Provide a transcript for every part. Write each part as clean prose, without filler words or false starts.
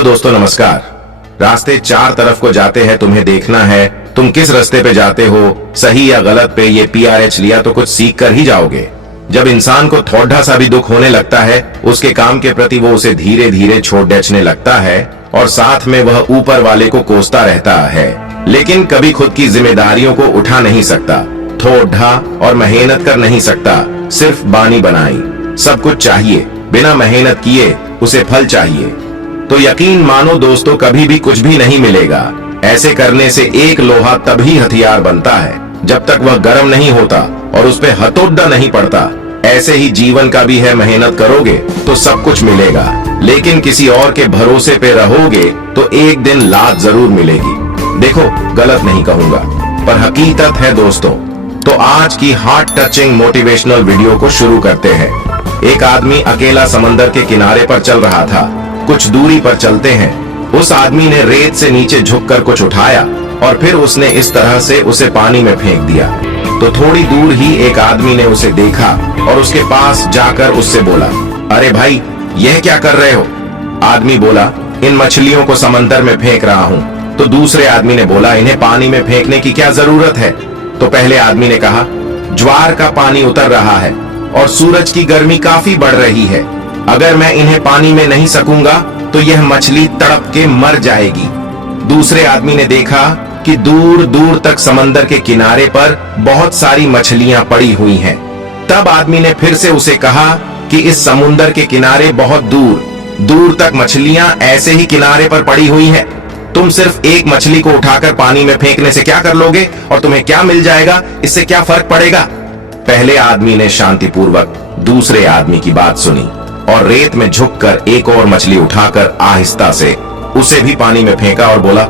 Hello दोस्तों, नमस्कार। रास्ते चार तरफ को जाते हैं, तुम्हें देखना है तुम किस रास्ते पे जाते हो, सही या गलत पे ये PRH लिया तो कुछ सीख कर ही जाओगे। जब इंसान को थोड़ा सा भी दुख होने लगता है, उसके काम के प्रति वो उसे धीरे धीरे छोड़ बेचने लगता है और साथ में वह ऊपर वाले को कोसता रहता है, लेकिन कभी खुद की जिम्मेदारियों को उठा नहीं सकता, थोड़ा और मेहनत कर नहीं सकता, सिर्फ बानी बनाई। सब कुछ चाहिए, बिना मेहनत किए उसे फल चाहिए। तो यकीन मानो दोस्तों, कभी भी कुछ भी नहीं मिलेगा। ऐसे करने से एक लोहा तभी हथियार बनता है जब तक वह गर्म नहीं होता और उस पे हथौड़ा नहीं पड़ता। ऐसे ही जीवन का भी है, मेहनत करोगे तो सब कुछ मिलेगा, लेकिन किसी और के भरोसे पे रहोगे तो एक दिन लात जरूर मिलेगी। देखो, गलत नहीं कहूंगा, पर हकीकत है दोस्तों। तो आज की हार्ट टचिंग मोटिवेशनल वीडियो को शुरू करते हैं। एक आदमी अकेला समंदर के किनारे पर चल रहा था। कुछ दूरी पर चलते हैं, उस आदमी ने रेत से नीचे झुककर कुछ उठाया और फिर उसने इस तरह से उसे पानी में फेंक दिया। तो थोड़ी दूर ही एक आदमी ने उसे देखा और उसके पास जाकर उससे बोला, अरे भाई, यह क्या कर रहे हो? आदमी बोला, इन मछलियों को समंदर में फेंक रहा हूँ। तो दूसरे आदमी ने बोला, इन्हें पानी में फेंकने की क्या जरूरत है? तो पहले आदमी ने कहा, ज्वार का पानी उतर रहा है और सूरज की गर्मी काफी बढ़ रही है। अगर मैं इन्हें पानी में नहीं सकूंगा तो यह मछली तड़प के मर जाएगी। दूसरे आदमी ने देखा कि दूर दूर तक समंदर के किनारे पर बहुत सारी मछलियां पड़ी हुई हैं। तब आदमी ने फिर से उसे कहा कि इस समुंदर के किनारे बहुत दूर दूर तक मछलियां ऐसे ही किनारे पर पड़ी हुई हैं। तुम सिर्फ एक मछली को उठाकर पानी में फेंकने से क्या कर लोगे और तुम्हें क्या मिल जाएगा? इससे क्या फर्क पड़ेगा? पहले आदमी ने शांतिपूर्वक दूसरे आदमी की बात सुनी और रेत में झुककर एक और मछली उठाकर आहिस्ता से उसे भी पानी में फेंका और बोला,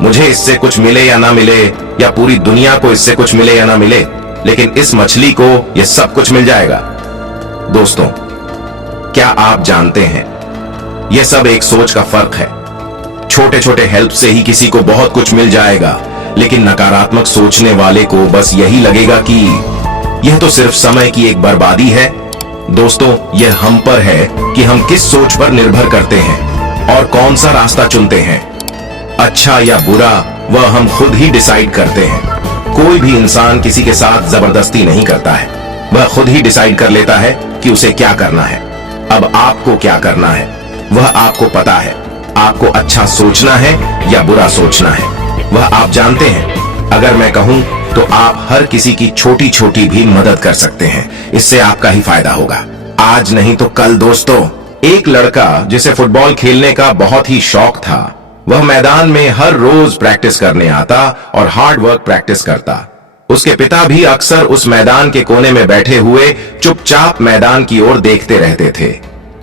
मुझे इससे कुछ मिले या ना मिले, या पूरी दुनिया को इससे कुछ मिले या ना मिले, लेकिन इस मछली को यह सब कुछ मिल जाएगा। दोस्तों, क्या आप जानते हैं, यह सब एक सोच का फर्क है। छोटे छोटे हेल्प से ही किसी को बहुत कुछ मिल जाएगा, लेकिन नकारात्मक सोचने वाले को बस यही लगेगा कि यह तो सिर्फ समय की एक बर्बादी है। दोस्तों, यह हम पर है कि हम किस सोच पर निर्भर करते हैं और कौन सा रास्ता चुनते हैं। अच्छा या बुरा वह हम खुद ही डिसाइड करते हैं। कोई भी इंसान किसी के साथ जबरदस्ती नहीं करता है, वह खुद ही डिसाइड कर लेता है कि उसे क्या करना है। अब आपको क्या करना है वह आपको पता है। आपको अच्छा सोचना है या बुरा सोचना है वह आप जानते हैं। अगर मैं कहूं तो आप हर किसी की छोटी छोटी भी मदद कर सकते हैं, इससे आपका ही फायदा होगा। आज नहीं तो कल दोस्तों। एक लड़का जिसे फुटबॉल खेलने का बहुत ही शौक था, वह मैदान में हर रोज प्रैक्टिस करने आता और हार्ड वर्क प्रैक्टिस करता। उसके पिता भी अक्सर उस मैदान के कोने में बैठे हुए चुपचाप मैदान की ओर देखते रहते थे।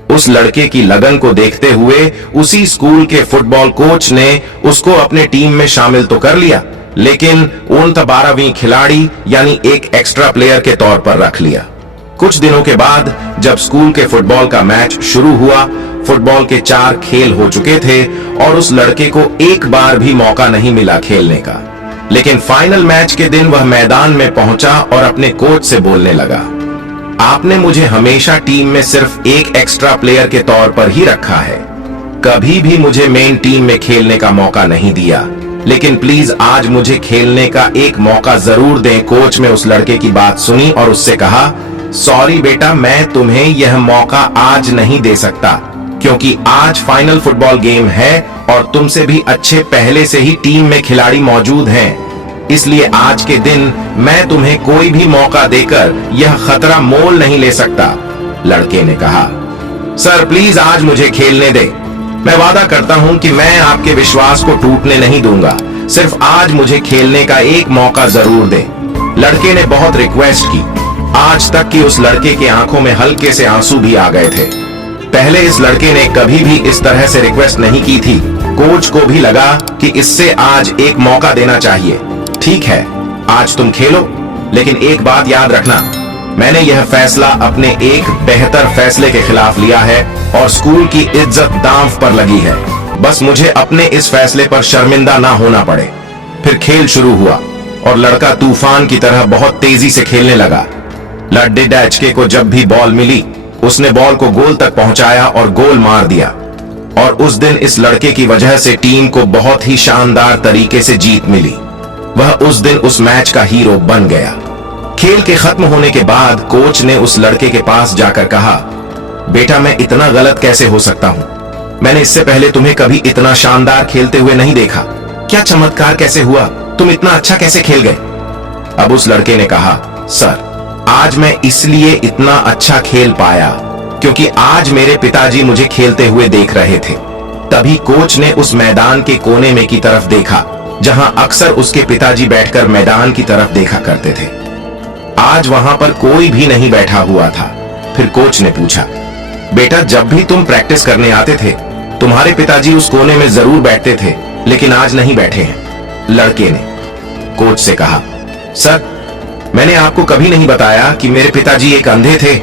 उस लड़के की लगन को देखते हुए उसी स्कूल के फुटबॉल कोच ने उसको अपने टीम में शामिल तो कर लिया, लेकिन 12वीं खिलाड़ी यानी एक एक्स्ट्रा प्लेयर के तौर पर रख लिया। कुछ दिनों के बाद जब स्कूल के फुटबॉल का मैच शुरू हुआ, फुटबॉल के 4 खेल हो चुके थे और उस लड़के को एक बार भी मौका नहीं मिला खेलने का। लेकिन फाइनल मैच के दिन वह मैदान में पहुंचा और अपने कोच से बोलने लगा, आपने मुझे हमेशा टीम में सिर्फ एक एक्स्ट्रा प्लेयर के तौर पर ही रखा है, कभी भी मुझे मेन टीम में खेलने का मौका नहीं दिया, लेकिन प्लीज आज मुझे खेलने का एक मौका जरूर दें। कोच ने उस लड़के की बात सुनी और उससे कहा, सॉरी बेटा, मैं तुम्हें यह मौका आज नहीं दे सकता, क्योंकि आज फाइनल फुटबॉल गेम है और तुमसे भी अच्छे पहले से ही टीम में खिलाड़ी मौजूद हैं। इसलिए आज के दिन मैं तुम्हें कोई भी मौका देकर यह खतरा मोल नहीं ले सकता। लड़के ने कहा, सर प्लीज आज मुझे खेलने दे। मैं वादा करता हूं कि मैं आपके विश्वास को टूटने नहीं दूंगा, सिर्फ आज मुझे खेलने का एक मौका जरूर दे। लड़के ने बहुत रिक्वेस्ट की, आज तक कि उस लड़के की आंखों में हल्के से आंसू भी आ गए थे। पहले इस लड़के ने कभी भी इस तरह से रिक्वेस्ट नहीं की थी। कोच को भी लगा कि इससे आज एक मौका देना चाहिए। ठीक है, आज तुम खेलो, लेकिन एक बात याद रखना, मैंने यह फैसला अपने एक बेहतर फैसले के खिलाफ लिया है और स्कूल की इज्जत दांव पर लगी है। बस मुझे अपने इस फैसले पर शर्मिंदा ना होना पड़े। फिर खेल शुरू हुआ और लड़का तूफान की तरह बहुत तेजी से खेलने लगा। लड्डे डैचके को जब भी बॉल मिली, उसने बॉल को गोल तक पहुंचाया और गोल मार दिया। और उस दिन इस लड़के की वजह से टीम को बहुत ही शानदार तरीके से जीत मिली। वह उस दिन उस मैच का हीरो बन गया। खेल के खत्म होने के बाद कोच ने उस लड़के के पास जाकर कहा, बेटा मैं इतना गलत कैसे हो सकता हूं? मैंने इससे पहले तुम्हें कभी इतना शानदार खेलते हुए नहीं देखा। क्या चमत्कार कैसे हुआ? तुम इतना अच्छा कैसे खेल गए? अब उस लड़के ने कहा, सर आज मैं इसलिए इतना अच्छा खेल पाया क्योंकि आज मेरे पिताजी मुझे खेलते हुए देख रहे थे। तभी कोच ने उस मैदान के कोने में की तरफ देखा जहां अक्सर उसके पिताजी बैठकर मैदान की तरफ देखा करते थे। आज वहां पर कोई भी नहीं बैठा हुआ था। फिर कोच ने पूछा, बेटा जब भी तुम प्रैक्टिस करने आते थे तुम्हारे पिताजी उस कोने में जरूर बैठते थे, लेकिन आज नहीं बैठे हैं। लड़के ने कोच से कहा, सर मैंने आपको कभी नहीं बताया कि मेरे पिताजी एक अंधे थे,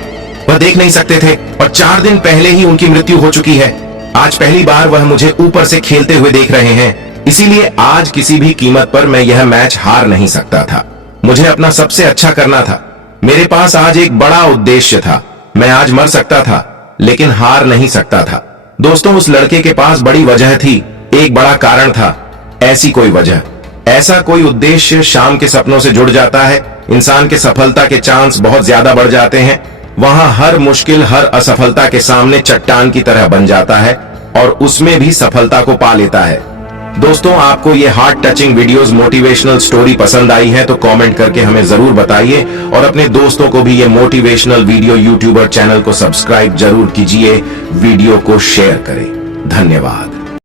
वह देख नहीं सकते थे और 4 दिन पहले ही उनकी मृत्यु हो चुकी है। आज पहली बार वह मुझे ऊपर से खेलते हुए देख रहे हैं, इसीलिए आज किसी भी कीमत पर मैं यह मैच हार नहीं सकता था। मुझे अपना सबसे अच्छा करना था। मेरे पास आज एक बड़ा उद्देश्य था। मैं आज मर सकता था लेकिन हार नहीं सकता था। दोस्तों उस लड़के के पास बड़ी वजह थी, एक बड़ा कारण था। ऐसी कोई वजह, ऐसा कोई उद्देश्य शाम के सपनों से जुड़ जाता है। इंसान के सफलता के चांस बहुत ज्यादा बढ़ जाते हैं। वहां हर मुश्किल हर असफलता के सामने चट्टान की तरह बन जाता है और उसमें भी सफलता को पा लेता है। दोस्तों आपको ये heart touching videos motivational story पसंद आई है तो कमेंट करके हमें जरूर बताइए और अपने दोस्तों को भी ये मोटिवेशनल वीडियो यूट्यूबर चैनल को सब्सक्राइब जरूर कीजिए। वीडियो को शेयर करें। धन्यवाद।